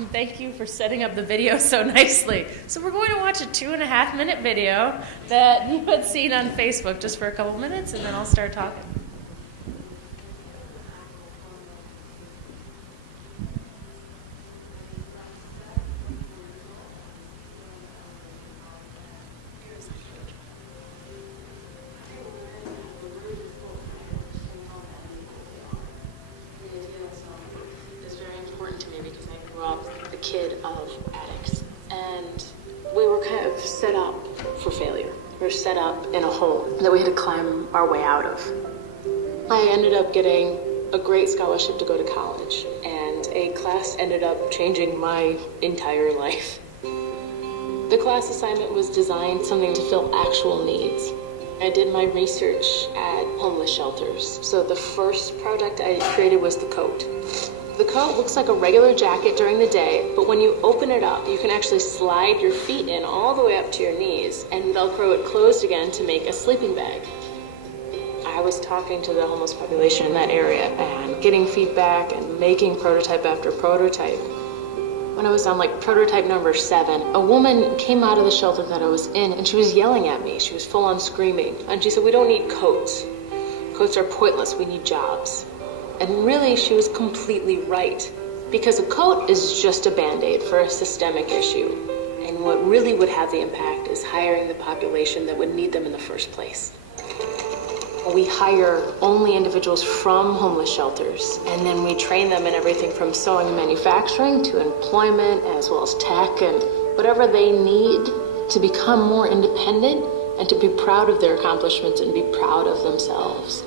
and thank you for setting up the video so nicely. So we're going to watch a 2.5-minute video that you had seen on Facebook just for a couple minutes, and then I'll start talking. Kid of addicts, and we were kind of set up for failure. We were set up in a hole that we had to climb our way out of. I ended up getting a great scholarship to go to college, and a class ended up changing my entire life. The class assignment was designed something to fill actual needs. I did my research at homeless shelters. So the first project I created was the coat. The coat looks like a regular jacket during the day, but when you open it up, you can actually slide your feet in all the way up to your knees and Velcro it closed again to make a sleeping bag. I was talking to the homeless population in that area and getting feedback and making prototype after prototype. When I was on like prototype number 7, a woman came out of the shelter that I was in and she was yelling at me. She was full on screaming. And she said, "We don't need coats. Coats are pointless. We need jobs." And really, she was completely right, because a coat is just a Band-Aid for a systemic issue. And what really would have the impact is hiring the population that would need them in the first place. We hire only individuals from homeless shelters, and then we train them in everything from sewing and manufacturing to employment, as well as tech and whatever they need to become more independent and to be proud of their accomplishments and be proud of themselves.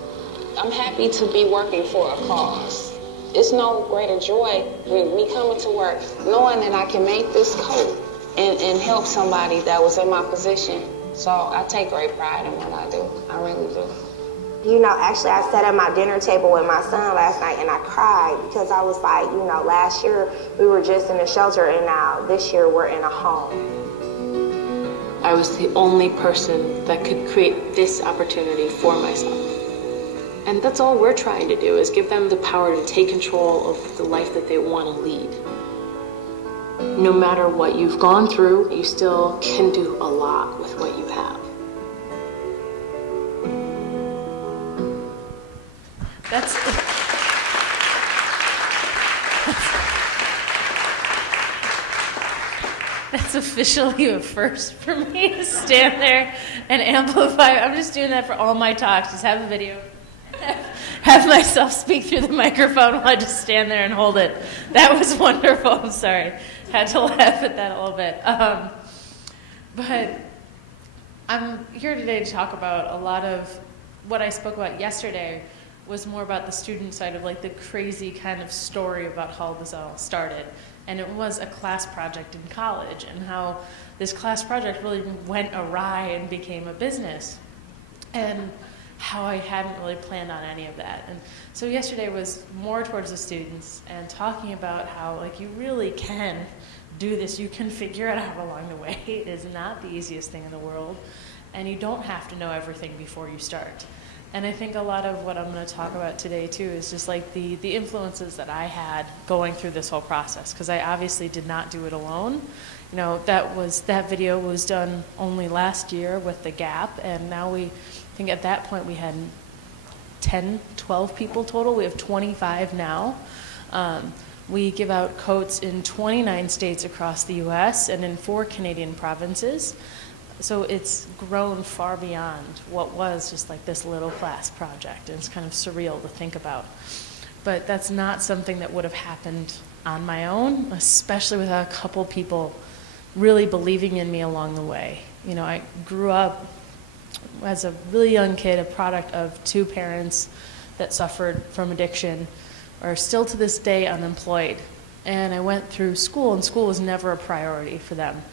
I'm happy to be working for a cause. It's no greater joy than me coming to work knowing that I can make this coat and help somebody that was in my position. So I take great pride in what I do. I really do. You know, actually, I sat at my dinner table with my son last night and I cried because I was like, you know, last year we were just in a shelter and now this year we're in a home. I was the only person that could create this opportunity for myself. And that's all we're trying to do, is give them the power to take control of the life that they want to lead. No matter what you've gone through, you still can do a lot with what you have. That's officially a first for me to stand there and amplify. I'm just doing that for all my talks, just have a video. Have myself speak through the microphone while I just stand there and hold it. That was wonderful. I'm sorry. Had to laugh at that a little bit. But I'm here today to talk about a lot of what I spoke about yesterday was more about the student side of like the crazy kind of story about how this all started. And it was a class project in college and how this class project really went awry and became a business. And how I hadn't really planned on any of that. And so yesterday was more towards the students and talking about how like you really can do this. You can figure it out along the way. It is not the easiest thing in the world. And you don't have to know everything before you start. And I think a lot of what I'm going to talk about today too is just like the influences that I had going through this whole process, because I obviously did not do it alone. You know, that video was done only last year with the Gap, and now I think at that point we had 10, 12 people total. We have 25 now. We give out coats in 29 states across the U.S. and in 4 Canadian provinces. So it's grown far beyond what was just like this little class project. And it's kind of surreal to think about. But that's not something that would have happened on my own, especially without a couple people really believing in me along the way. You know, I grew up as a really young kid, a product of 2 parents that suffered from addiction, are still to this day unemployed. And I went through school, and school was never a priority for them.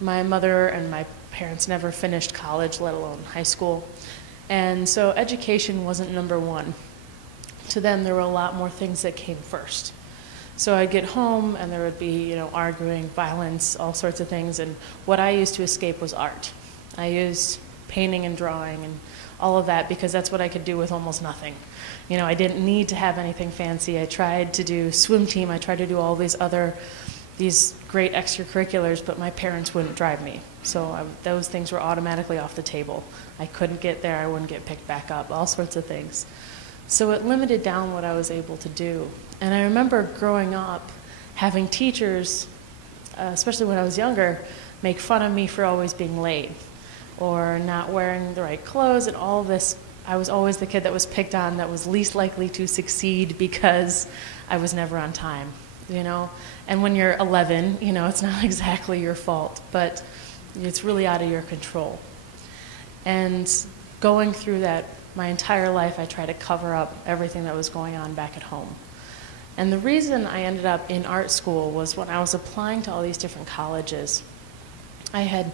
My mother and my parents never finished college, let alone high school. And so education wasn't number one. To them, there were a lot more things that came first. So I'd get home, and there would be, you know, arguing, violence, all sorts of things. And what I used to escape was art. I used painting and drawing and all of that, because that's what I could do with almost nothing. You know, I didn't need to have anything fancy. I tried to do swim team. I tried to do all these great extracurriculars, but my parents wouldn't drive me. So those things were automatically off the table. I couldn't get there. I wouldn't get picked back up, all sorts of things. So it limited down what I was able to do. And I remember growing up having teachers, especially when I was younger, make fun of me for always being late or not wearing the right clothes and all this. I was always the kid that was picked on that was least likely to succeed because I was never on time, you know? And when you're 11, you know, it's not exactly your fault, but it's really out of your control. And going through that my entire life, I tried to cover up everything that was going on back at home. And the reason I ended up in art school was when I was applying to all these different colleges, I had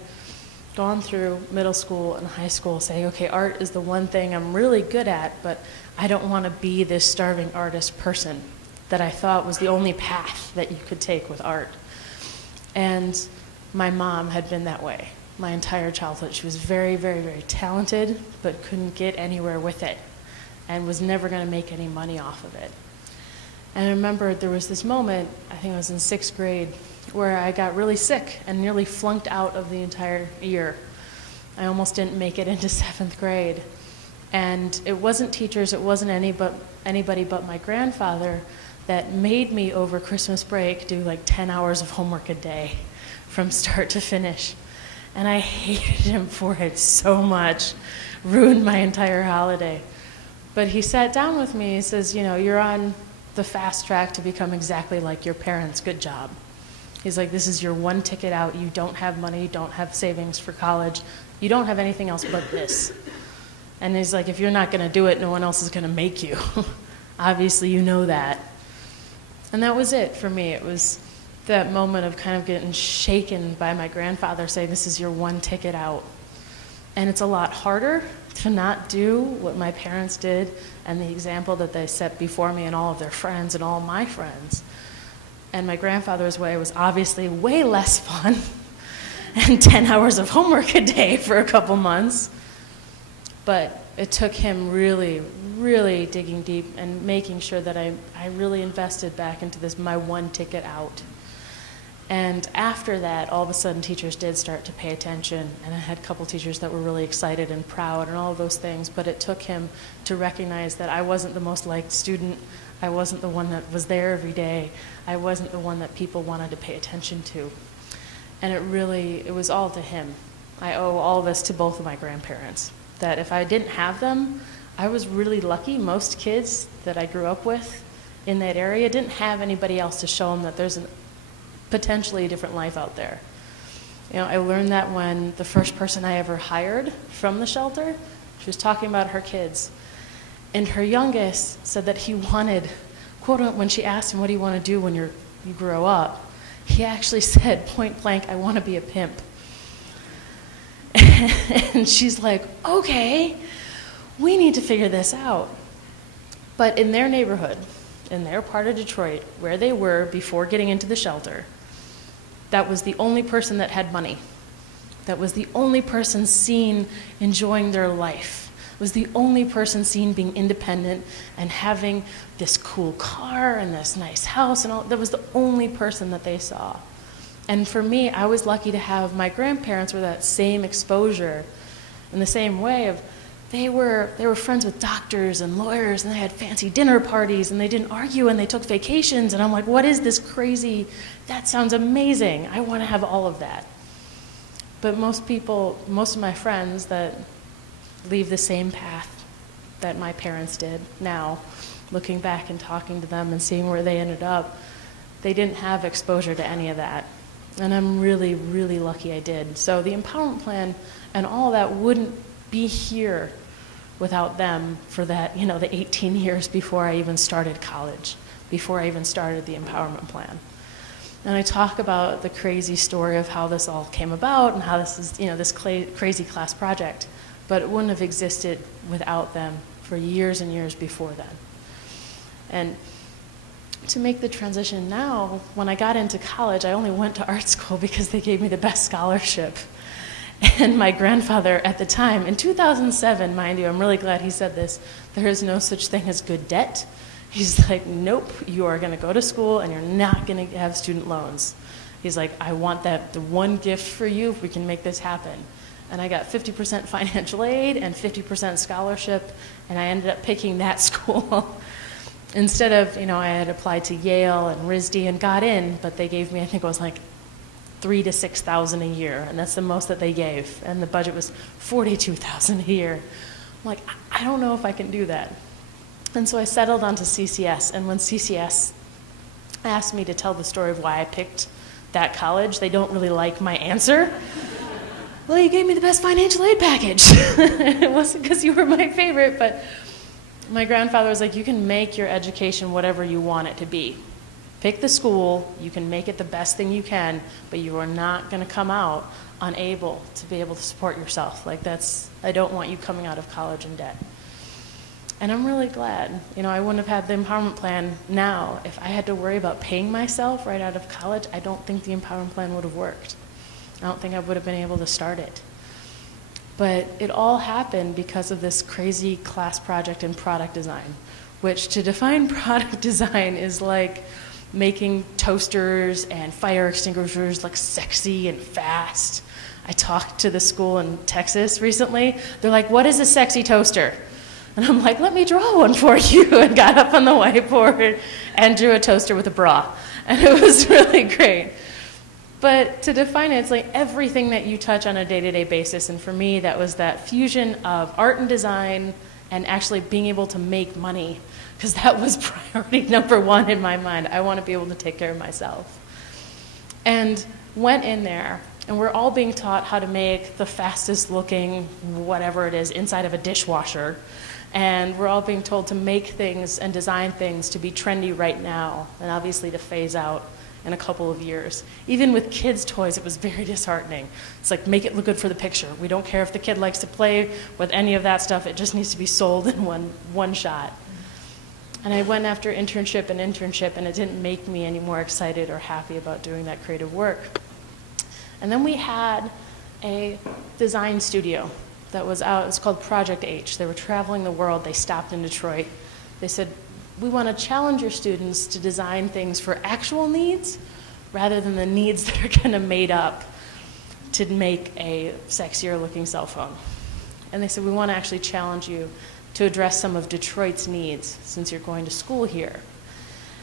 gone through middle school and high school saying, okay, art is the one thing I'm really good at, but I don't want to be this starving artist person that I thought was the only path that you could take with art. And my mom had been that way my entire childhood. She was very, very, very talented, but couldn't get anywhere with it and was never going to make any money off of it. And I remember there was this moment, I think I was in 6th grade, where I got really sick and nearly flunked out of the entire year. I almost didn't make it into 7th grade. And it wasn't teachers, it wasn't anybody but my grandfather that made me over Christmas break do like 10 hours of homework a day from start to finish. And I hated him for it so much, ruined my entire holiday. But he sat down with me, he says, you know, you're on the fast track to become exactly like your parents, good job. He's like, this is your one ticket out, you don't have money, you don't have savings for college, you don't have anything else but this. And he's like, if you're not gonna do it, no one else is gonna make you. Obviously you know that. And that was it for me. It was that moment of kind of getting shaken by my grandfather saying, this is your one ticket out. And it's a lot harder to not do what my parents did and the example that they set before me and all of their friends and all my friends. And my grandfather's way was obviously way less fun and 10 hours of homework a day for a couple months. But it took him really, really digging deep and making sure that I really invested back into this, my one ticket out. And after that, all of a sudden, teachers did start to pay attention, and I had a couple teachers that were really excited and proud and all of those things, but it took him to recognize that I wasn't the most liked student, I wasn't the one that was there every day, I wasn't the one that people wanted to pay attention to. And it was all to him. I owe all this to both of my grandparents, that if I didn't have them, I was really lucky. Most kids that I grew up with in that area didn't have anybody else to show them that there's potentially a different life out there. You know, I learned that when the first person I ever hired from the shelter, she was talking about her kids. And her youngest said that he wanted, quote, when she asked him, what do you want to do when you grow up? He actually said, point blank, I want to be a pimp. And she's like, okay, we need to figure this out. But in their neighborhood, in their part of Detroit, where they were before getting into the shelter, that was the only person that had money. That was the only person seen enjoying their life. Was the only person seen being independent and having this cool car and this nice house and all. That was the only person that they saw. And for me, I was lucky to have my grandparents with that same exposure in the same way of they were friends with doctors and lawyers, and they had fancy dinner parties, and they didn't argue, and they took vacations, and I'm like, what is this crazy, that sounds amazing, I want to have all of that. But most of my friends that leave the same path that my parents did now, looking back and talking to them and seeing where they ended up, they didn't have exposure to any of that. And I'm really, really lucky I did. So the empowerment plan and all that wouldn't be here without them for that, you know, the 18 years before I even started college, before I even started the empowerment plan. And I talk about the crazy story of how this all came about and how this is, you know, this crazy class project, but it wouldn't have existed without them for years and years before then. And to make the transition now, when I got into college, I only went to art school because they gave me the best scholarship. And my grandfather at the time, in 2007, mind you, I'm really glad he said this, there is no such thing as good debt. He's like, nope, you are going to go to school and you're not going to have student loans. He's like, I want the one gift for you if we can make this happen. And I got 50% financial aid and 50% scholarship, and I ended up picking that school. Instead of, I had applied to Yale and RISD and got in, but they gave me, I think it was like $3,000 to $6,000 a year, and that's the most that they gave. And the budget was $42,000 a year. I'm like, I don't know if I can do that. And so I settled onto CCS, and when CCS asked me to tell the story of why I picked that college, they don't really like my answer. Well, you gave me the best financial aid package. It wasn't because you were my favorite, but my grandfather was like, you can make your education whatever you want it to be. Pick the school, you can make it the best thing you can, but you are not going to come out unable to be able to support yourself. Like I don't want you coming out of college in debt. And I'm really glad. I wouldn't have had the empowerment plan now. If I had to worry about paying myself right out of college, I don't think the empowerment plan would have worked. I don't think I would have been able to start it. But it all happened because of this crazy class project in product design, which to define product design is like making toasters and fire extinguishers look sexy and fast. I talked to the school in Texas recently. They're like, what is a sexy toaster? And I'm like, let me draw one for you, and got up on the whiteboard and drew a toaster with a bra. And it was really great. But to define it, it's like everything that you touch on a day-to-day basis. And for me, that was that fusion of art and design and actually being able to make money, because that was priority number one in my mind. I want to be able to take care of myself. And went in there, and we're all being taught how to make the fastest looking, whatever it is, inside of a dishwasher. And we're all being told to make things and design things to be trendy right now, and obviously to phase out in a couple of years. Even with kids' toys, it was very disheartening. It's like, make it look good for the picture. We don't care if the kid likes to play with any of that stuff. It just needs to be sold in one shot. And I went after internship, and it didn't make me any more excited or happy about doing that creative work. And then we had a design studio that was out. It was called Project H. They were traveling the world. They stopped in Detroit. They said, we want to challenge your students to design things for actual needs rather than the needs that are kind of made up to make a sexier looking cell phone. And they said, we want to actually challenge you to address some of Detroit's needs since you're going to school here.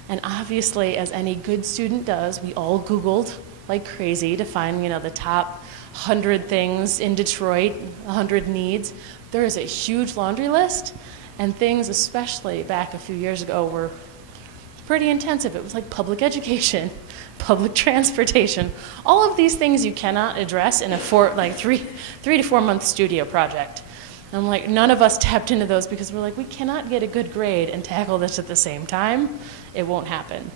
And obviously, as any good student does, we all Googled like crazy to find, the top 100 things in Detroit, 100 needs. There is a huge laundry list. And things, especially back a few years ago, were pretty intensive. It was like public education, public transportation. All of these things you cannot address in a 3 to 4 month studio project. And I'm like, none of us tapped into those because we're like, we cannot get a good grade and tackle this at the same time. It won't happen.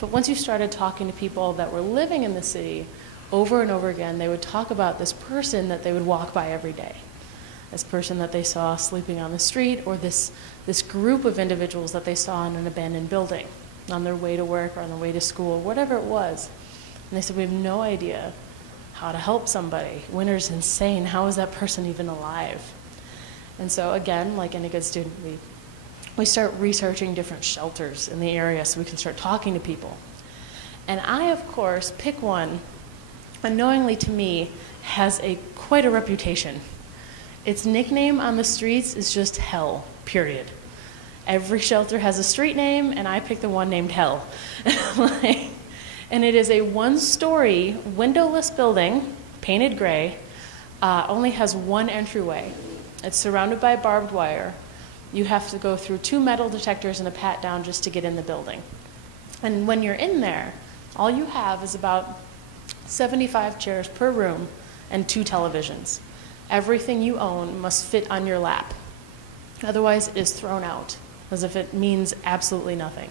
But once you started talking to people that were living in the city, over and over again, they would talk about this person that they would walk by every day. This person that they saw sleeping on the street, or this group of individuals that they saw in an abandoned building on their way to work or on their way to school, whatever it was. And they said, we have no idea how to help somebody. Winter's insane. How is that person even alive? And so again, like any good student, we start researching different shelters in the area so we can start talking to people. And I, of course, pick one, unknowingly to me, has quite a reputation. Its nickname on the streets is just Hell, period. Every shelter has a street name, and I picked the one named Hell. And it is a one-story, windowless building, painted gray, only has one entryway. It's surrounded by barbed wire. You have to go through 2 metal detectors and a pat-down just to get in the building. And when you're in there, all you have is about 75 chairs per room and 2 televisions. Everything you own must fit on your lap. Otherwise, it is thrown out, as if it means absolutely nothing.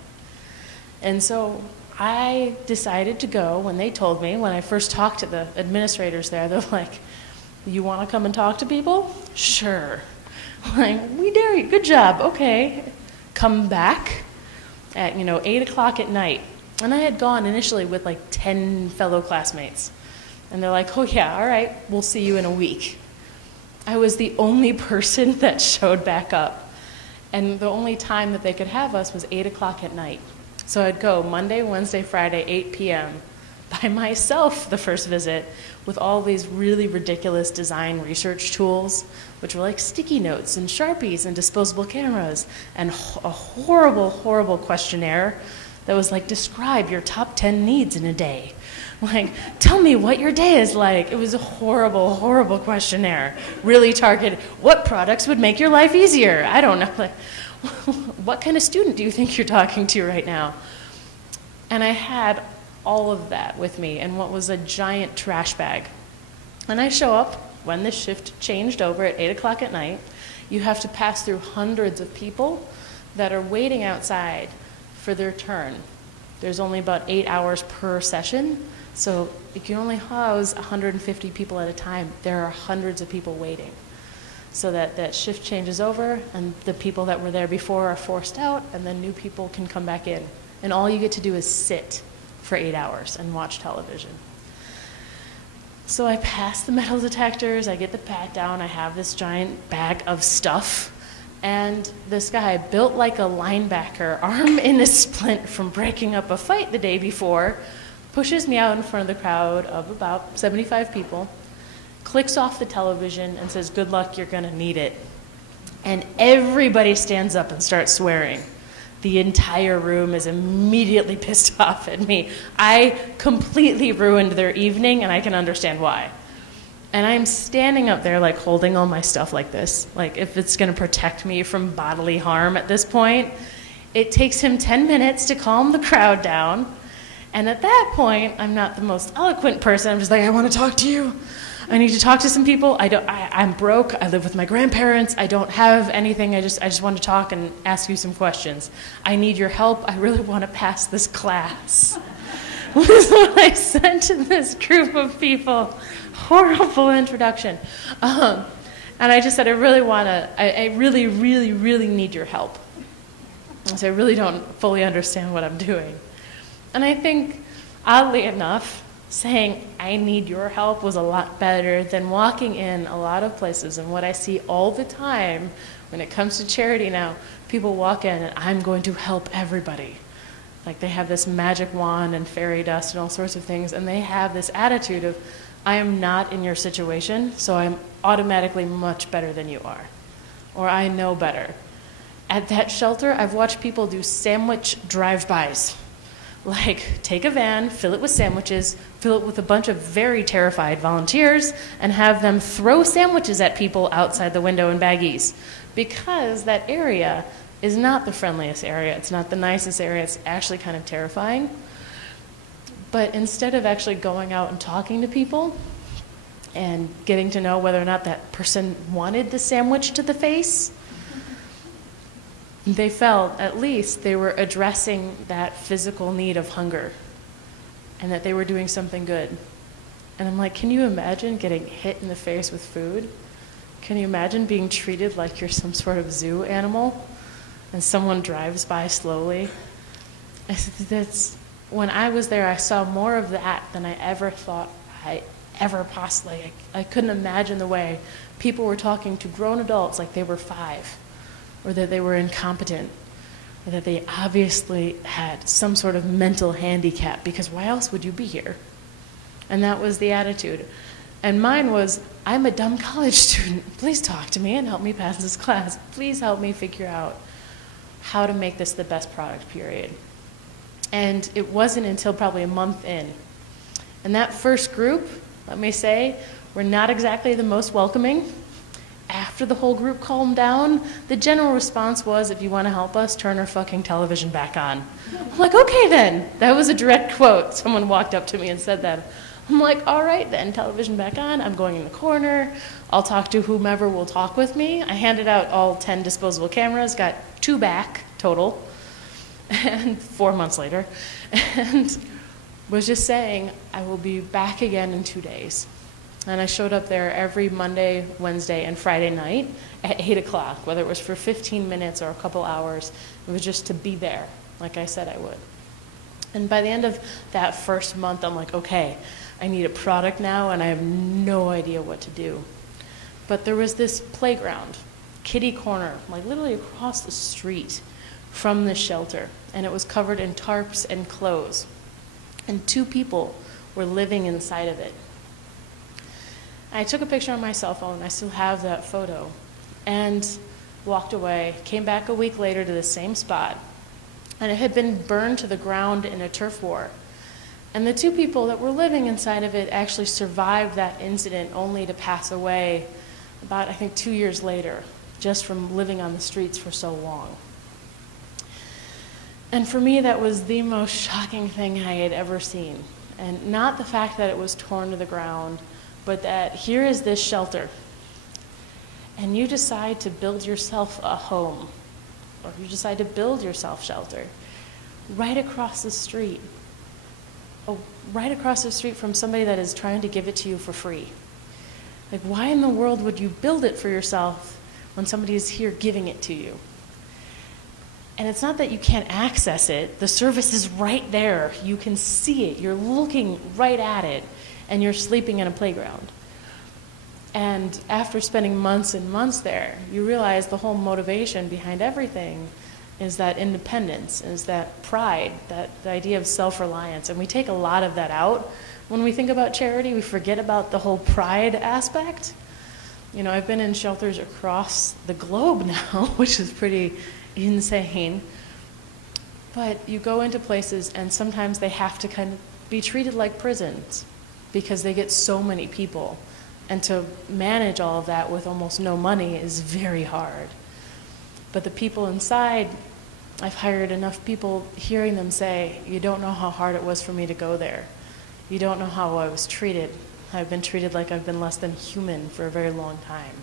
And so I decided to go when they told me, when I first talked to the administrators there, they're like, you want to come and talk to people? Sure. Like, we dare you, good job, okay. Come back at 8 o'clock at night. And I had gone initially with like 10 fellow classmates. And they're like, oh yeah, all right, we'll see you in a week. I was the only person that showed back up. And the only time that they could have us was 8 o'clock at night. So I'd go Monday, Wednesday, Friday, 8 p.m. by myself the first visit with all these really ridiculous design research tools, which were like sticky notes and Sharpies and disposable cameras and a horrible, horrible questionnaire that was like, describe your top 10 needs in a day. Like, tell me what your day is like. It was a horrible, horrible questionnaire. Really targeted. What products would make your life easier? I don't know. Like, what kind of student do you think you're talking to right now? And I had all of that with me in what was a giant trash bag. And I show up when the shift changed over at 8 o'clock at night. You have to pass through hundreds of people that are waiting outside for their turn. There's only about 8 hours per session. So you can only house 150 people at a time. There are hundreds of people waiting. So that shift changes over, and the people that were there before are forced out, and then new people can come back in. And all you get to do is sit for 8 hours and watch television. So I pass the metal detectors, I get the pat down, I have this giant bag of stuff, and this guy, built like a linebacker, arm in a splint from breaking up a fight the day before, pushes me out in front of the crowd of about 75 people, clicks off the television and says, good luck, you're gonna need it. And everybody stands up and starts swearing. The entire room is immediately pissed off at me. I completely ruined their evening, and I can understand why. And I'm standing up there like holding all my stuff like this, like if it's gonna protect me from bodily harm at this point. It takes him 10 minutes to calm the crowd down. And at that point, I'm not the most eloquent person. I'm just like, I want to talk to you. I need to talk to some people. I'm broke. I live with my grandparents. I don't have anything. I just want to talk and ask you some questions. I need your help. I really want to pass this class. Was what I said to this group of people. Horrible introduction. And I just said, I really, really, really need your help. So I really don't fully understand what I'm doing. And I think, oddly enough, saying I need your help was a lot better than walking in a lot of places. And what I see all the time when it comes to charity now, people walk in and I'm going to help everybody. Like they have this magic wand and fairy dust and all sorts of things, and they have this attitude of, I am not in your situation, so I'm automatically much better than you are. Or I know better. At that shelter, I've watched people do sandwich drive-bys. Like, take a van, fill it with sandwiches, fill it with a bunch of very terrified volunteers, and have them throw sandwiches at people outside the window in baggies. Because that area is not the friendliest area. It's not the nicest area. It's actually kind of terrifying. But instead of actually going out and talking to people and getting to know whether or not that person wanted the sandwich to the face, they felt at least they were addressing that physical need of hunger and that they were doing something good. And I'm like, can you imagine getting hit in the face with food? Can you imagine being treated like you're some sort of zoo animal and someone drives by slowly? I said, when I was there, I saw more of that than I ever thought I ever possibly. I couldn't imagine the way people were talking to grown adults like they were 5. Or that they were incompetent, or that they obviously had some sort of mental handicap, because why else would you be here? And that was the attitude. And mine was, I'm a dumb college student. Please talk to me and help me pass this class. Please help me figure out how to make this the best product, period. And it wasn't until probably a month in. And that first group, let me say, were not exactly the most welcoming. After the whole group calmed down, the general response was, if you want to help us, turn our fucking television back on. I'm like, okay then. That was a direct quote. Someone walked up to me and said that. I'm like, all right then, television back on. I'm going in the corner. I'll talk to whomever will talk with me. I handed out all 10 disposable cameras, got 2 back total, and 4 months later, and was just saying, I will be back again in 2 days. And I showed up there every Monday, Wednesday, and Friday night at 8 o'clock, whether it was for 15 minutes or a couple hours. It was just to be there, like I said I would. And by the end of that first month, I'm like, okay, I need a product now, and I have no idea what to do. But there was this playground, kitty corner, like literally across the street from the shelter, and it was covered in tarps and clothes. And 2 people were living inside of it. I took a picture on my cell phone, I still have that photo, and walked away, came back a week later to the same spot, and it had been burned to the ground in a turf war. And the 2 people that were living inside of it actually survived that incident, only to pass away about, I think, 2 years later, just from living on the streets for so long. And for me, that was the most shocking thing I had ever seen. And not the fact that it was torn to the ground, but that here is this shelter, and you decide to build yourself a home, or you decide to build yourself shelter right across the street. Right across the street from somebody that is trying to give it to you for free. Like, why in the world would you build it for yourself when somebody is here giving it to you? And it's not that you can't access it. The service is right there. You can see it. You're looking right at it, and you're sleeping in a playground. And after spending months and months there, you realize the whole motivation behind everything is that independence, is that pride, that the idea of self-reliance. And we take a lot of that out. When we think about charity, we forget about the whole pride aspect. You know, I've been in shelters across the globe now, which is pretty insane. But you go into places and sometimes they have to kind of be treated like prisons because they get so many people. And to manage all of that with almost no money is very hard. But the people inside, I've hired enough people hearing them say, you don't know how hard it was for me to go there. You don't know how I was treated. I've been treated like I've been less than human for a very long time.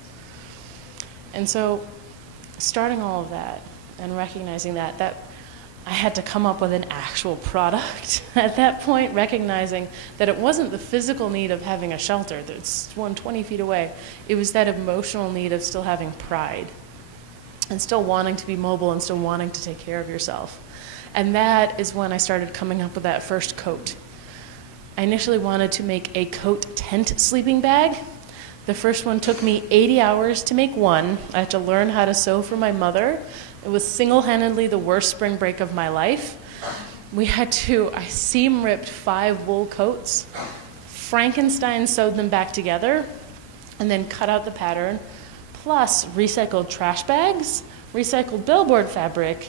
And so starting all of that and recognizing that I had to come up with an actual product at that point, recognizing that it wasn't the physical need of having a shelter that's 20 feet away. It was that emotional need of still having pride and still wanting to be mobile and still wanting to take care of yourself. And that is when I started coming up with that first coat. I initially wanted to make a coat tent sleeping bag. The first one took me 80 hours to make one. I had to learn how to sew for my mother. It was single-handedly the worst spring break of my life. I seam ripped 5 wool coats, Frankenstein sewed them back together, and then cut out the pattern, plus recycled trash bags, recycled billboard fabric,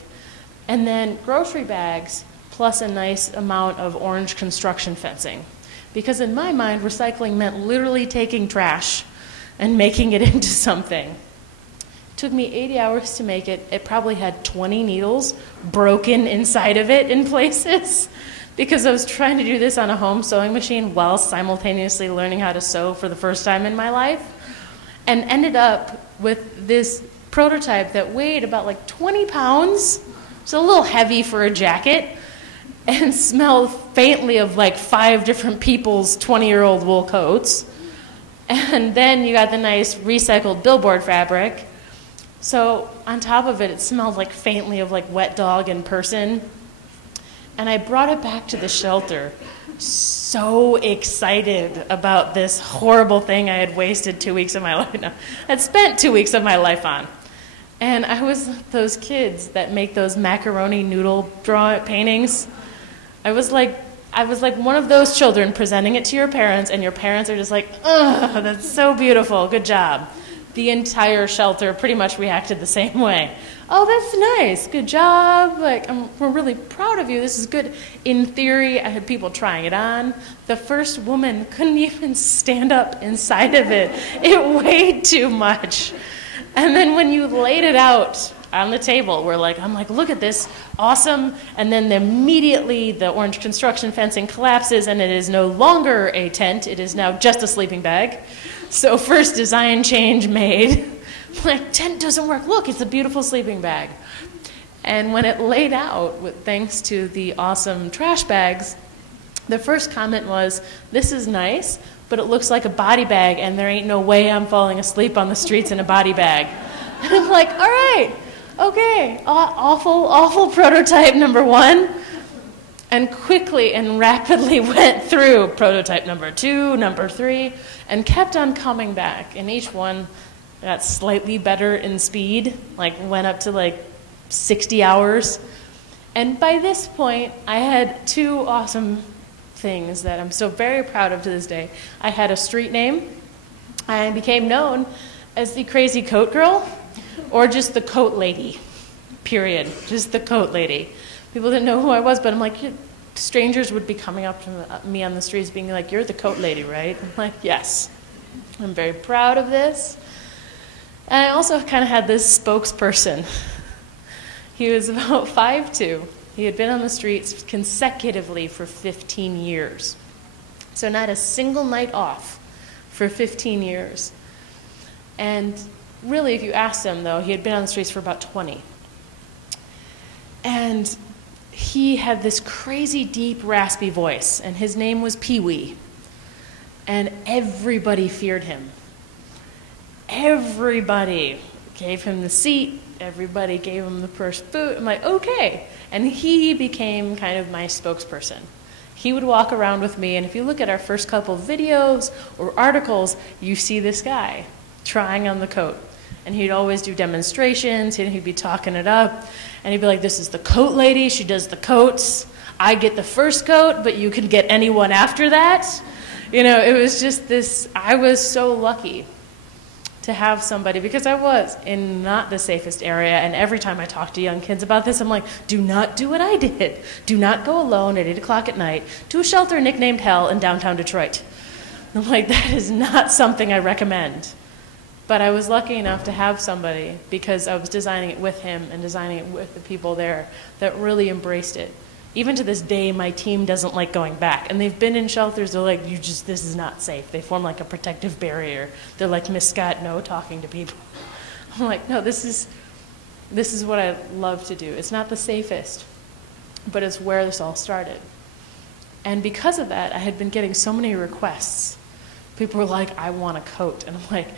and then grocery bags, plus a nice amount of orange construction fencing. Because in my mind, recycling meant literally taking trash and making it into something. It took me 80 hours to make it. It probably had 20 needles broken inside of it in places because I was trying to do this on a home sewing machine while simultaneously learning how to sew for the first time in my life, and ended up with this prototype that weighed about like 20 pounds. It's a little heavy for a jacket, and smelled faintly of like 5 different people's 20-year-old wool coats. And then you got the nice recycled billboard fabric. So on top of it, it smelled like faintly of like wet dog and person. And I brought it back to the shelter, so excited about this horrible thing I had wasted 2 weeks of my life. No, I'd spent 2 weeks of my life on. And I was those kids that make those macaroni noodle paintings. I was like one of those children presenting it to your parents, and your parents are just like, ugh, that's so beautiful, good job. The entire shelter pretty much reacted the same way. Oh, that's nice, good job, like, we're really proud of you, this is good. In theory, I had people trying it on. The first woman couldn't even stand up inside of it. It weighed too much. And then when you laid it out on the table, I'm like, look at this, awesome. And then immediately the orange construction fencing collapses and it is no longer a tent, it is now just a sleeping bag. So first design change made. Like, tent doesn't work, look, it's a beautiful sleeping bag. And when it laid out, thanks to the awesome trash bags, the first comment was, this is nice, but it looks like a body bag and there ain't no way I'm falling asleep on the streets in a body bag. And I'm like, all right. Okay, awful prototype number 1. and quickly and rapidly went through prototype number 2, number 3, and kept on coming back. And each one got slightly better in speed, like went up to like 60 hours. And by this point, I had 2 awesome things that I'm still very proud of to this day. I had a street name. I became known as the Crazy Coat Girl, or just the Coat Lady, period. Just the Coat Lady. People didn't know who I was, but I'm like, strangers would be coming up to me on the streets being like, "You're the Coat Lady, right?" I'm like, yes. I'm very proud of this. And I also kind of had this spokesperson. He was about 5'2". He had been on the streets consecutively for 15 years. So not a single night off for 15 years. And really, if you asked him, though, he had been on the streets for about 20. And he had this crazy, deep, raspy voice, and his name was Pee-wee. And everybody feared him. Everybody gave him the seat. Everybody gave him the first food. I'm like, okay. And he became kind of my spokesperson. He would walk around with me, and if you look at our first couple of videos or articles, you see this guy trying on the coat. And he'd always do demonstrations, and he'd be talking it up, and he'd be like, "This is the Coat Lady, she does the coats. I get the first coat, but you can get anyone after that." You know, it was just this, I was so lucky to have somebody, because I was in not the safest area, and every time I talk to young kids about this, I'm like, do not do what I did. Do not go alone at 8 o'clock at night to a shelter nicknamed Hell in downtown Detroit. I'm like, that is not something I recommend. But I was lucky enough to have somebody, because I was designing it with him and designing it with the people there, that really embraced it. Even to this day, my team doesn't like going back. And they've been in shelters, they're like, this is not safe. They form like a protective barrier. They're like, "Miss Scott, no talking to people." I'm like, no, this is what I love to do. It's not the safest, but it's where this all started. And because of that, I had been getting so many requests. People were like, "I want a coat." And I'm like,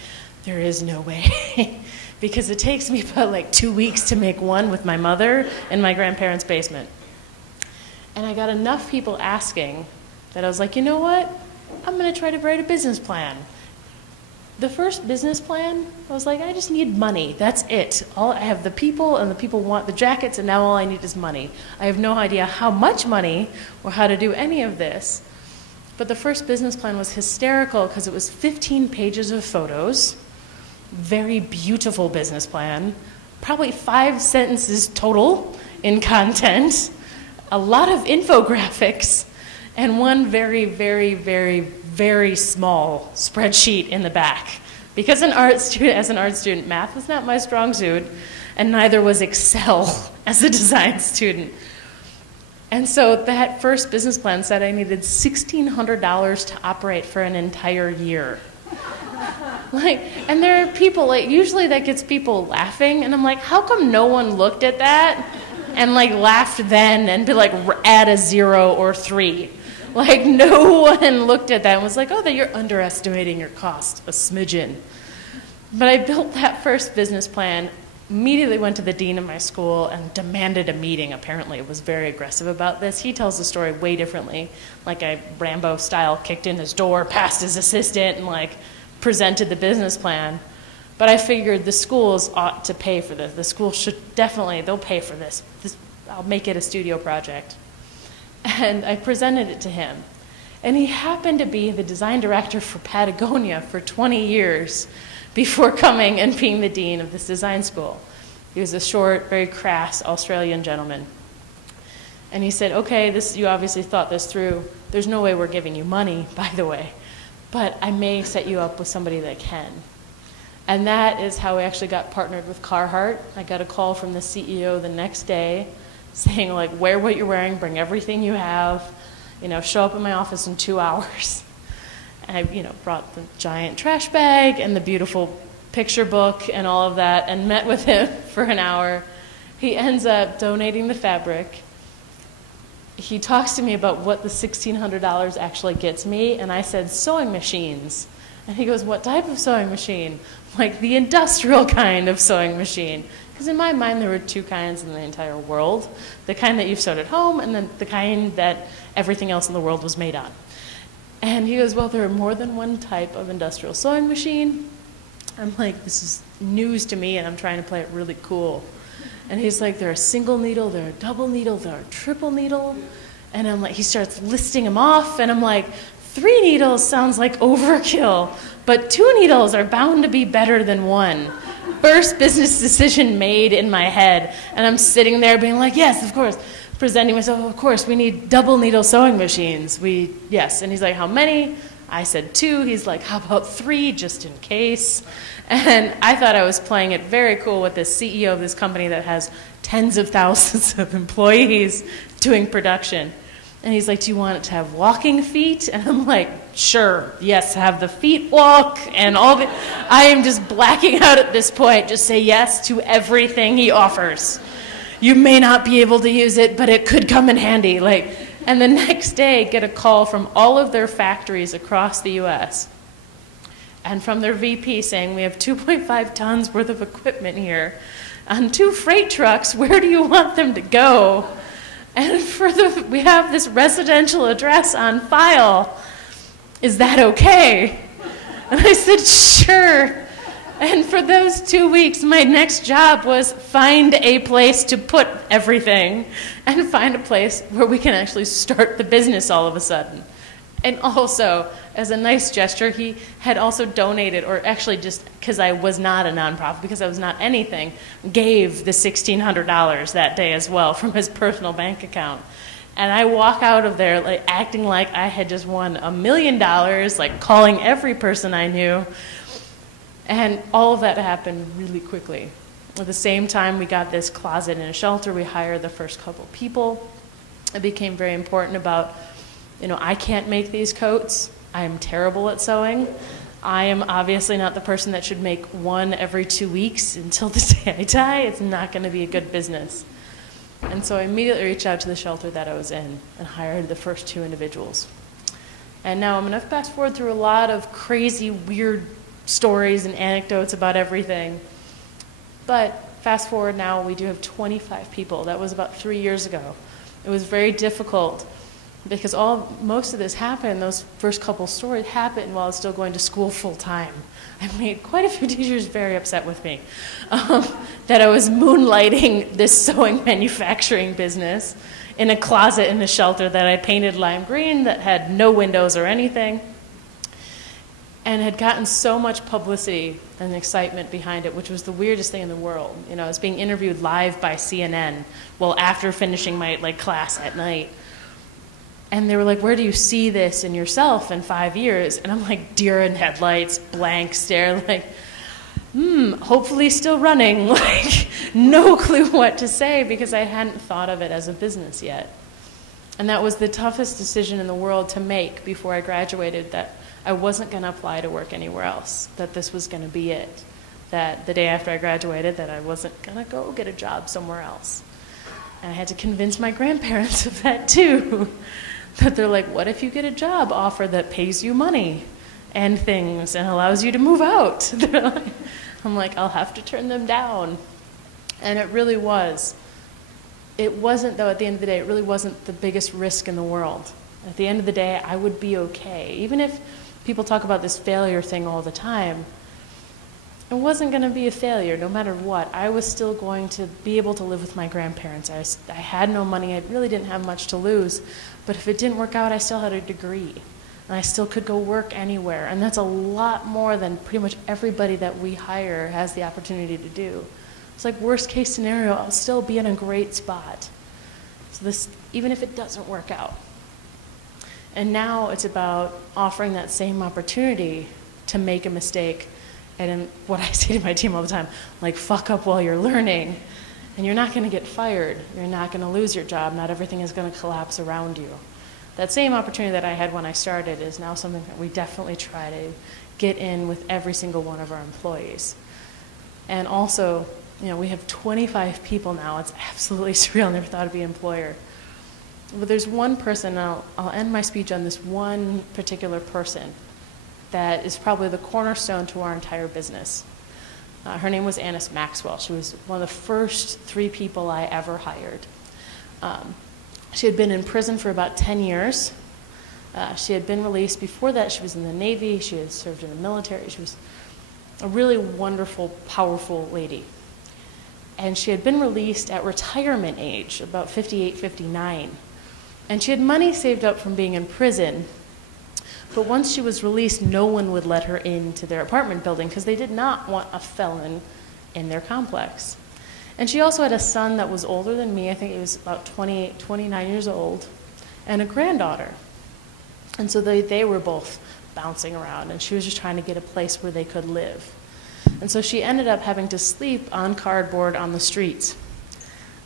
there is no way. Because it takes me about like 2 weeks to make one with my mother in my grandparents' basement. And I got enough people asking that I was like, you know what? I'm going to try to write a business plan. The first business plan, I was like, I just need money. That's it. I have the people, and the people want the jackets, and now all I need is money. I have no idea how much money or how to do any of this. But the first business plan was hysterical, because it was 15 pages of photos, very beautiful business plan, probably 5 sentences total in content, a lot of infographics, and one very, very, very, very small spreadsheet in the back. Because as an art student, math was not my strong suit, and neither was Excel as a design student. And so that first business plan said I needed $1,600 to operate for an entire year. And there are people, usually that gets people laughing, and I'm like, how come no one looked at that and laughed then and be like, add a 0 or 3? No one looked at that and was like, oh, that you're underestimating your cost a smidgen. But I built that first business plan, immediately went to the dean of my school and demanded a meeting. Apparently it was very aggressive about this. He tells the story way differently. I Rambo style kicked in his door, passed his assistant, and presented the business plan. But I figured the schools ought to pay for this. The school should they'll pay for this. I'll make it a studio project. And I presented it to him. And he happened to be the design director for Patagonia for 20 years before coming and being the dean of this design school. He was a short, very crass Australian gentleman. And he said, okay, you obviously thought this through. There's no way we're giving you money, by the way, but I may set you up with somebody that can. And that is how we actually got partnered with Carhartt. I got a call from the CEO the next day saying, wear what you're wearing, bring everything you have, show up in my office in 2 hours. And I, brought the giant trash bag and the beautiful picture book and all of that and met with him for an hour. He ends up donating the fabric. He talks to me about what the $1,600 actually gets me, and I said, sewing machines. And he goes, what type of sewing machine? The industrial kind of sewing machine, Because in my mind, there were two kinds in the entire world. The kind that you've sewed at home, and then the kind that everything else in the world was made on. And he goes, well, there are more than one type of industrial sewing machine. I'm like, this is news to me, and I'm trying to play it really cool. And he's like, there are single needle, there are double needle, there are triple needle. And I'm like, he starts listing them off, and I'm like, 3 needles sounds like overkill, but 2 needles are bound to be better than 1. First business decision made in my head, and I'm sitting there being like, yes, of course, presenting myself, of course, we need double needle sewing machines. Yes, and he's like, how many? I said 2. He's like, how about 3, just in case? And I thought I was playing it very cool with this CEO of this company that has tens of thousands of employees doing production. And he's like, do you want it to have walking feet? And I'm like, sure, yes, have the feet walk and all the... I am just blacking out at this point. Just say yes to everything he offers. You may not be able to use it, but it could come in handy. And the next day, get a call from all of their factories across the U.S. and from their VP saying, we have 2.5 tons worth of equipment here on 2 freight trucks. Where do you want them to go? And we have this residential address on file. Is that okay? And I said, sure. And for those 2 weeks, my next job was find a place to put everything and find a place where we can actually start the business all of a sudden. And also, as a nice gesture, he had also donated, or actually just because I was not a nonprofit, because I was not anything, gave the $1,600 that day as well from his personal bank account. And I walk out of there acting like I had just won $1 million, calling every person I knew. And all of that happened really quickly. At the same time, we got this closet in a shelter. We hired the first couple people. It became very important about, I can't make these coats. I'm terrible at sewing. I am obviously not the person that should make one every 2 weeks until the day I die. It's not going to be a good business. And so I immediately reached out to the shelter that I was in and hired the first 2 individuals. And now I'm going to fast forward through a lot of crazy, weird stories and anecdotes about everything. But fast forward now, we do have 25 people. That was about 3 years ago. It was very difficult because most of this happened, those first couple stories happened while I was still going to school full time. I made quite a few teachers very upset with me that I was moonlighting this sewing manufacturing business in a closet in a shelter that I painted lime green that had no windows or anything, and had gotten so much publicity and excitement behind it, which was the weirdest thing in the world. I was being interviewed live by CNN, after finishing my class at night. And they were like, where do you see this in yourself in 5 years? And I'm like, deer in headlights, blank stare, hopefully still running, no clue what to say because I hadn't thought of it as a business yet. And that was the toughest decision in the world to make before I graduated, that I wasn't going to apply to work anywhere else, that this was going to be it. That the day after I graduated, that I wasn't going to go get a job somewhere else. And I had to convince my grandparents of that too. That they're like, what if you get a job offer that pays you money and things and allows you to move out? I'm like, I'll have to turn them down. And it really was. It wasn't, though, at the end of the day, it really wasn't the biggest risk in the world. At the end of the day, I would be okay. Even if people talk about this failure thing all the time, it wasn't going to be a failure no matter what. I was still going to be able to live with my grandparents. I had no money. I really didn't have much to lose. But if it didn't work out, I still had a degree. And I still could go work anywhere. And that's a lot more than pretty much everybody that we hire has the opportunity to do. It's like worst case scenario, I'll still be in a great spot. So this, even if it doesn't work out. And now it's about offering that same opportunity to make a mistake. And what I say to my team all the time, fuck up while you're learning. And you're not going to get fired. You're not going to lose your job. Not everything is going to collapse around you. That same opportunity that I had when I started is now something that we definitely try to get in with every single one of our employees. And also, we have 25 people now. It's absolutely surreal. I never thought I'd be an employer. But there's one person, and I'll end my speech on this one particular person that is probably the cornerstone to our entire business. Her name was Annis Maxwell. She was one of the first 3 people I ever hired. She had been in prison for about 10 years. She had been released. Before that, she was in the Navy. She had served in the military. She was a really wonderful, powerful lady. And she had been released at retirement age, about 58, 59. And she had money saved up from being in prison. But once she was released, no one would let her into their apartment building because they did not want a felon in their complex. And she also had a son that was older than me. I think he was about 28, 29 years old, and a granddaughter. And so they were both bouncing around, and she was just trying to get a place where they could live. And so she ended up having to sleep on cardboard on the streets.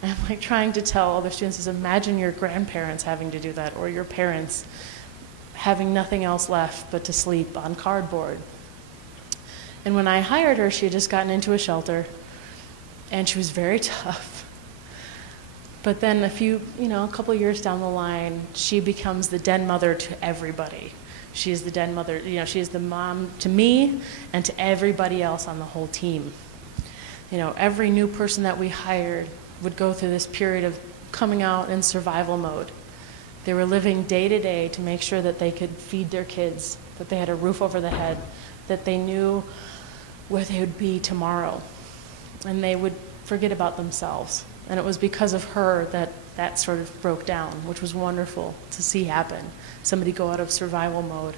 And I'm like trying to tell other students, is imagine your grandparents having to do that, or your parents having nothing else left but to sleep on cardboard. And when I hired her, she had just gotten into a shelter, and she was very tough. But then a couple years down the line, she becomes the den mother to everybody. She is the den mother, she is the mom to me and to everybody else on the whole team. Every new person that we hired would go through this period of coming out in survival mode. They were living day to day to make sure that they could feed their kids, that they had a roof over their head, that they knew where they would be tomorrow. And they would forget about themselves. And it was because of her that sort of broke down, which was wonderful to see happen. Somebody go out of survival mode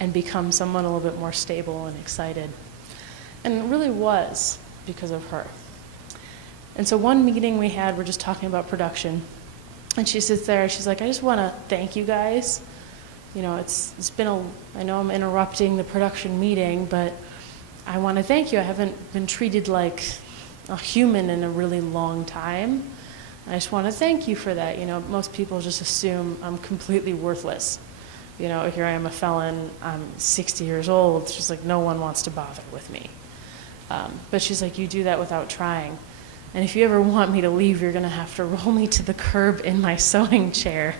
and become someone a little bit more stable and excited. And it really was because of her. And so one meeting we had, we're just talking about production. And she sits there, she's like, I just want to thank you guys. It's been I know I'm interrupting the production meeting, but I want to thank you. I haven't been treated like a human in a really long time. I just want to thank you for that. Most people just assume I'm completely worthless. Here I am, a felon, I'm 60 years old. She's like, no one wants to bother with me. But she's like, you do that without trying. And if you ever want me to leave, you're going to have to roll me to the curb in my sewing chair.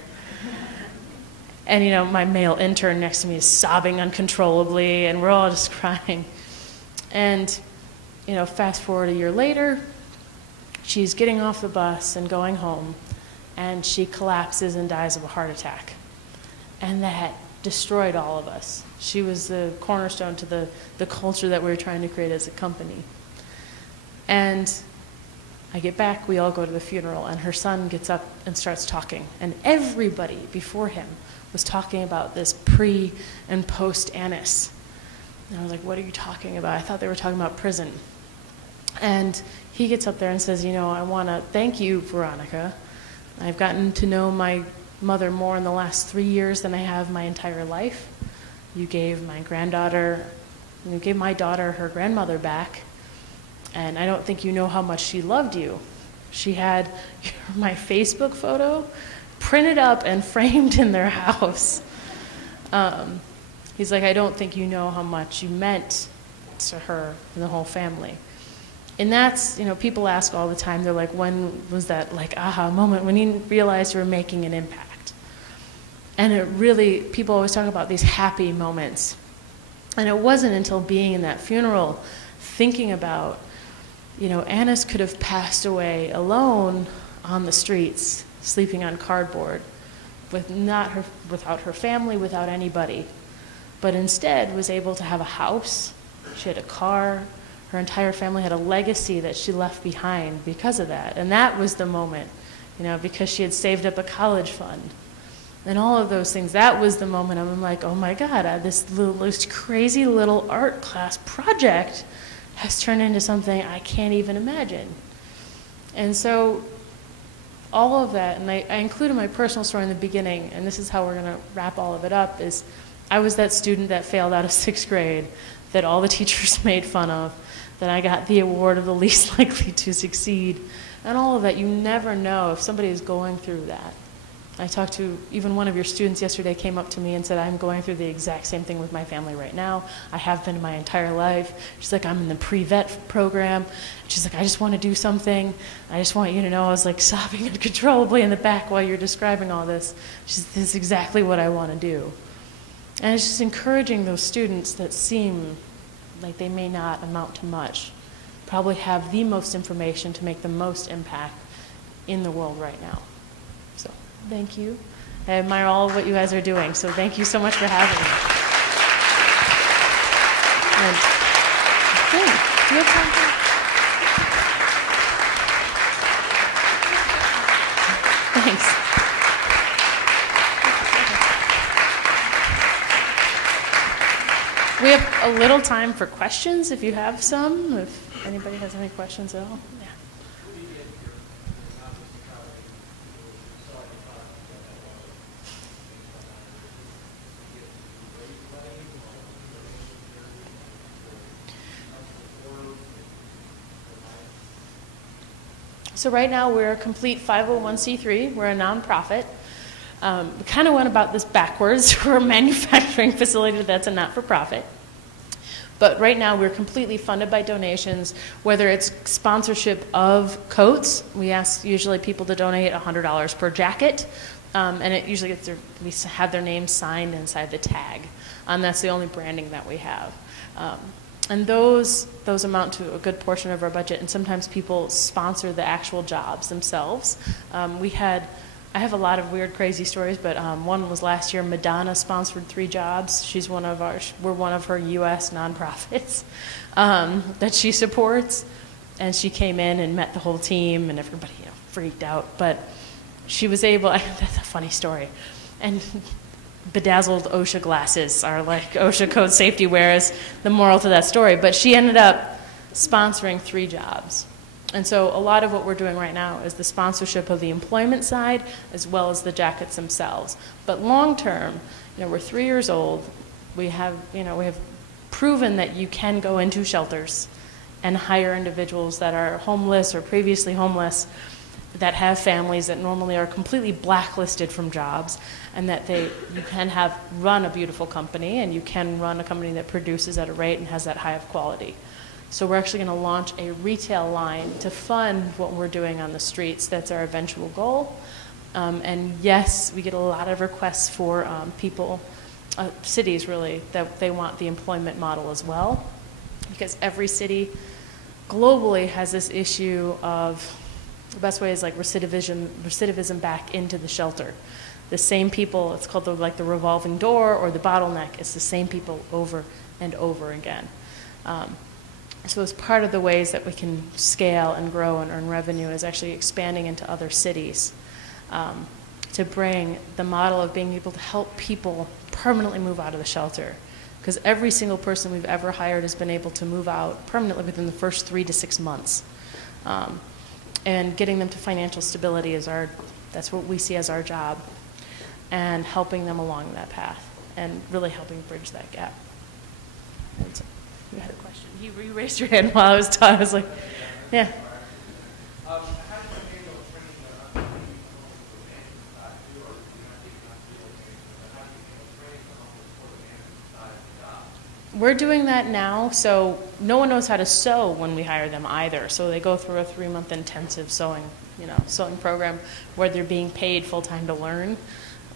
And, my male intern next to me is sobbing uncontrollably, and we're all just crying. And, fast forward a year later, she's getting off the bus and going home, and she collapses and dies of a heart attack. And that destroyed all of us. She was the cornerstone to the culture that we were trying to create as a company. And I get back, we all go to the funeral, and her son gets up and starts talking. And everybody before him was talking about this pre and post Annis. And I was like, what are you talking about? I thought they were talking about prison. And he gets up there and says, I want to thank you, Veronica. I've gotten to know my mother more in the last 3 years than I have my entire life. You gave my daughter her grandmother back. And I don't think you know how much she loved you. She had my Facebook photo printed up and framed in their house. He's like, I don't think you know how much you meant to her and the whole family. And that's, people ask all the time, they're like, when was that aha moment when you realized you were making an impact? And it really, people always talk about these happy moments. And it wasn't until being in that funeral, thinking about, Annis could have passed away alone on the streets, sleeping on cardboard, without her family, without anybody, but instead was able to have a house. She had a car. Her entire family had a legacy that she left behind because of that. And that was the moment, because she had saved up a college fund. And all of those things, that was the moment I'm like, oh my God, this crazy little art class project has turned into something I can't even imagine. And so all of that, and I included my personal story in the beginning, and this is how we're going to wrap all of it up, is I was that student that failed out of 6th grade, that all the teachers made fun of, that I got the award of the least likely to succeed, and all of that. You never know if somebody is going through that. I talked to, even one of your students yesterday came up to me and said, I'm going through the exact same thing with my family right now. I have been my entire life. She's like, I'm in the pre-vet program. She's like, I just want to do something. I just want you to know. I was like sobbing uncontrollably in the back while you're describing all this. She's this is exactly what I want to do. And it's just encouraging those students that seem like they may not amount to much, probably have the most information to make the most impact in the world right now. So thank you. I admire all of what you guys are doing, so thank you so much for having me. And, okay, do you have time for? Thanks. We have a little time for questions if you have some, if anybody has any questions at all. Yeah. So right now we're a complete 501c3. We're a nonprofit. We kind of went about this backwards. We're a manufacturing facility that's a not-for-profit. But right now we're completely funded by donations, whether it's sponsorship of coats. We ask usually people to donate $100 per jacket, and it usually gets we have their names signed inside the tag. That's the only branding that we have. And those amount to a good portion of our budget, and sometimes people sponsor the actual jobs themselves. I have a lot of weird, crazy stories, but one was last year. Madonna sponsored 3 jobs. We're one of her U.S. nonprofits that she supports, and she came in and met the whole team, and everybody freaked out. But she was able. That's a funny story, and bedazzled OSHA glasses are like OSHA code safety wear is the moral to that story. But she ended up sponsoring 3 jobs. And so a lot of what we're doing right now is the sponsorship of the employment side as well as the jackets themselves. But long term, we're 3 years old. We have proven that you can go into shelters and hire individuals that are homeless or previously homeless, that have families that normally are completely blacklisted from jobs, and that you can run a beautiful company, and you can run a company that produces at a rate and has that high of quality. So we're actually going to launch a retail line to fund what we're doing on the streets. That's our eventual goal. And yes, we get a lot of requests for people, cities really, that they want the employment model as well, because every city globally has this issue of, the best way is like recidivism back into the shelter. The same people, it's called the revolving door or the bottleneck. It's the same people over and over again. So as part of the ways that we can scale and grow and earn revenue is actually expanding into other cities to bring the model of being able to help people permanently move out of the shelter. Because every single person we've ever hired has been able to move out permanently within the first 3 to 6 months. And getting them to financial stability that's what we see as our job, and helping them along that path and really helping bridge that gap. And so, you had a question. You raised your hand while I was talking. I was like, yeah. We're doing that now, so no one knows how to sew when we hire them either. So they go through a 3-month intensive sewing program where they're being paid full-time to learn.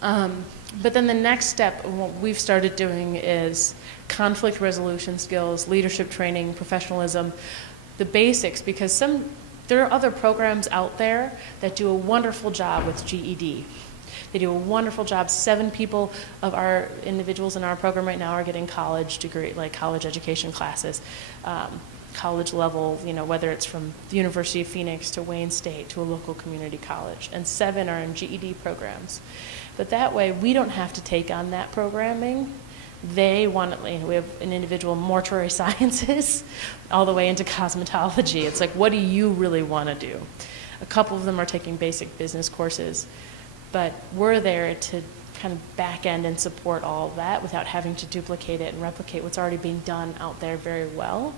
But then the next step, what we've started doing is conflict resolution skills, leadership training, professionalism, the basics, because there are other programs out there that do a wonderful job with GED. They do a wonderful job. 7 people of our individuals in our program right now are getting college degree, like college education classes, college level, whether it's from the University of Phoenix to Wayne State to a local community college, and 7 are in GED programs. But that way, we don't have to take on that programming. We have an individual mortuary sciences all the way into cosmetology. It's like, what do you really want to do? A couple of them are taking basic business courses, but we're there to kind of back end and support all of that without having to duplicate it and replicate what's already being done out there very well.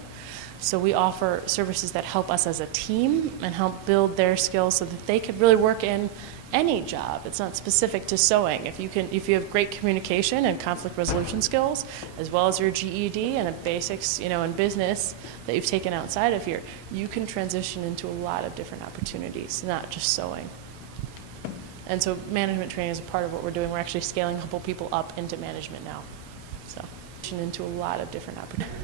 So we offer services that help us as a team and help build their skills so that they could really work in any job. It's not specific to sewing. If you have great communication and conflict resolution skills, as well as your GED and a basics, in business that you've taken outside of here, you can transition into a lot of different opportunities, not just sewing. And so management training is a part of what we're doing. We're actually scaling a couple people up into management now. So into a lot of different opportunities.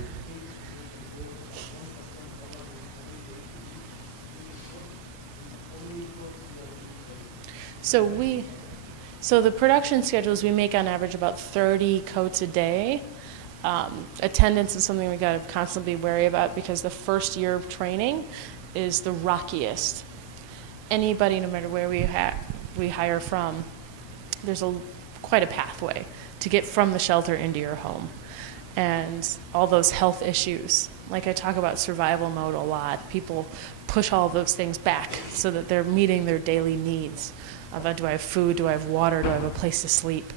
So the production schedules, we make on average about 30 coats a day. Attendance is something we got to constantly be wary about because the first year of training is the rockiest. Anybody, no matter where we hire from, there's quite a pathway to get from the shelter into your home. And all those health issues, like I talk about survival mode a lot, people push all those things back so that they're meeting their daily needs. Do I have food? Do I have water? Do I have a place to sleep?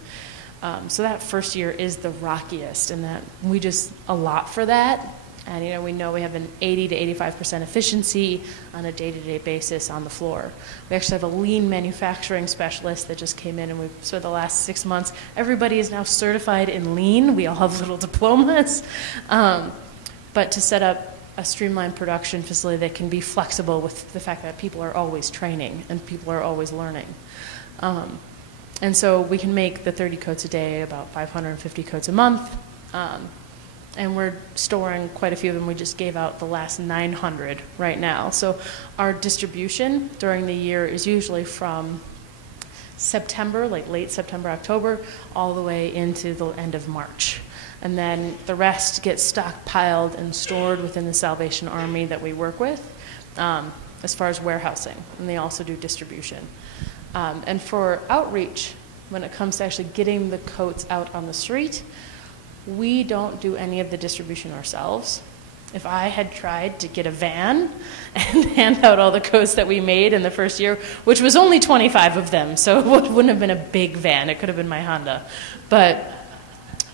So that first year is the rockiest, and that we just allot for that. And we know we have an 80 to 85% efficiency on a day-to-day basis on the floor. We actually have a lean manufacturing specialist that just came in, and we've spent the last 6 months. Everybody is now certified in lean. We all have little diplomas, but to set up a streamlined production facility that can be flexible with the fact that people are always training and people are always learning. And so we can make the 30 coats a day, about 550 coats a month. And we're storing quite a few of them. We just gave out the last 900 right now. So our distribution during the year is usually from September, like late September, October, all the way into the end of March. And then the rest gets stockpiled and stored within the Salvation Army that we work with as far as warehousing. And they also do distribution. And for outreach, when it comes to actually getting the coats out on the street, we don't do any of the distribution ourselves. If I had tried to get a van and hand out all the coats that we made in the first year, which was only 25 of them, so it wouldn't have been a big van, it could have been my Honda. But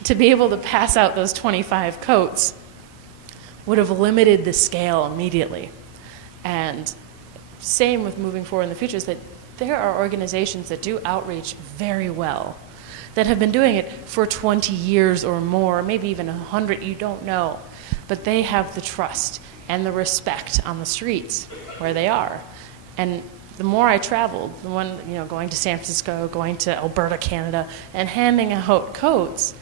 to be able to pass out those 25 coats would have limited the scale immediately. And same with moving forward in the future is that there are organizations that do outreach very well, that have been doing it for 20 years or more, maybe even 100, you don't know. But they have the trust and the respect on the streets where they are. And the more I traveled, the one, going to San Francisco, going to Alberta, Canada, and handing out coats,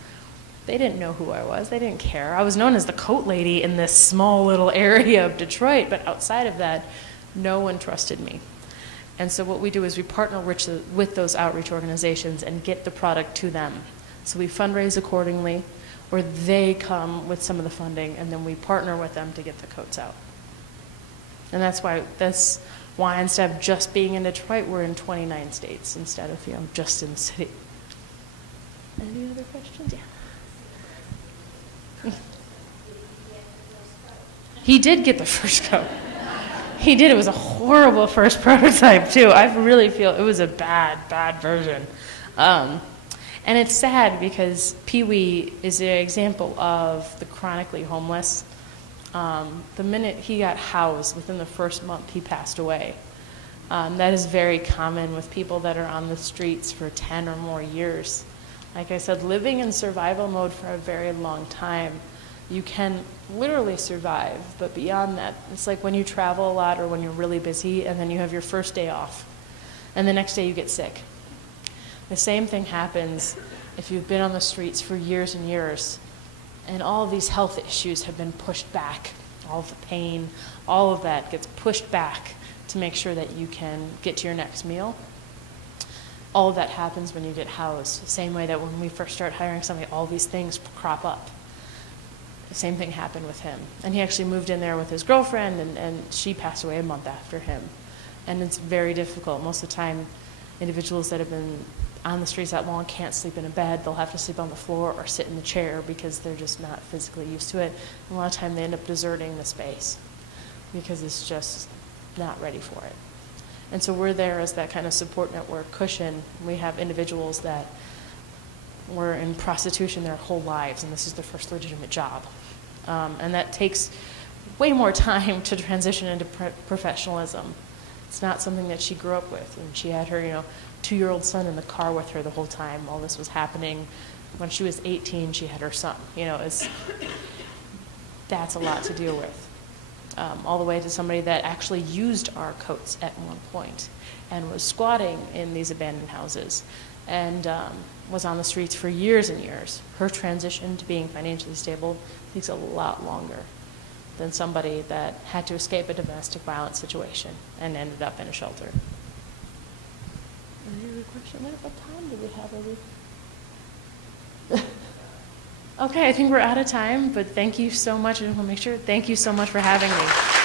they didn't know who I was. They didn't care. I was known as the coat lady in this small little area of Detroit, but outside of that, no one trusted me. And so what we do is we partner with those outreach organizations and get the product to them. So we fundraise accordingly, or they come with some of the funding, and then we partner with them to get the coats out. And that's why instead of just being in Detroit, we're in 29 states instead of just in the city. Any other questions? Yeah. He did get the first coat. He did. It was a horrible first prototype, too. I really feel it was a bad version. And it's sad because Pee-wee is an example of the chronically homeless. The minute he got housed, within the first month, he passed away. That is very common with people that are on the streets for 10 or more years. Like I said, living in survival mode for a very long time, you can literally survive, but beyond that, it's like when you travel a lot or when you're really busy and then you have your first day off, and the next day you get sick. The same thing happens if you've been on the streets for years and years, and all of these health issues have been pushed back. All of the pain, all of that gets pushed back to make sure that you can get to your next meal. All of that happens when you get housed. The same way that when we first start hiring somebody, all these things crop up. The same thing happened with him. And he actually moved in there with his girlfriend, and she passed away a month after him. And it's very difficult. Most of the time, individuals that have been on the streets that long can't sleep in a bed. They'll have to sleep on the floor or sit in the chair because they're just not physically used to it. And a lot of time they end up deserting the space because it's just not ready for it. And so we're there as that kind of support network cushion. We have individuals that were in prostitution their whole lives, and this is their first legitimate job. And that takes way more time to transition into professionalism. It's not something that she grew up with. And she had her, 2-year-old son in the car with her the whole time all this was happening. When she was 18, she had her son. That's a lot to deal with. All the way to somebody that actually used our coats at one point and was squatting in these abandoned houses and was on the streets for years and years. Her transition to being financially stable takes a lot longer than somebody that had to escape a domestic violence situation and ended up in a shelter. any other question? What time do we have? Okay, I think we're out of time, but thank you so much. I just want to make sure. Thank you so much for having me.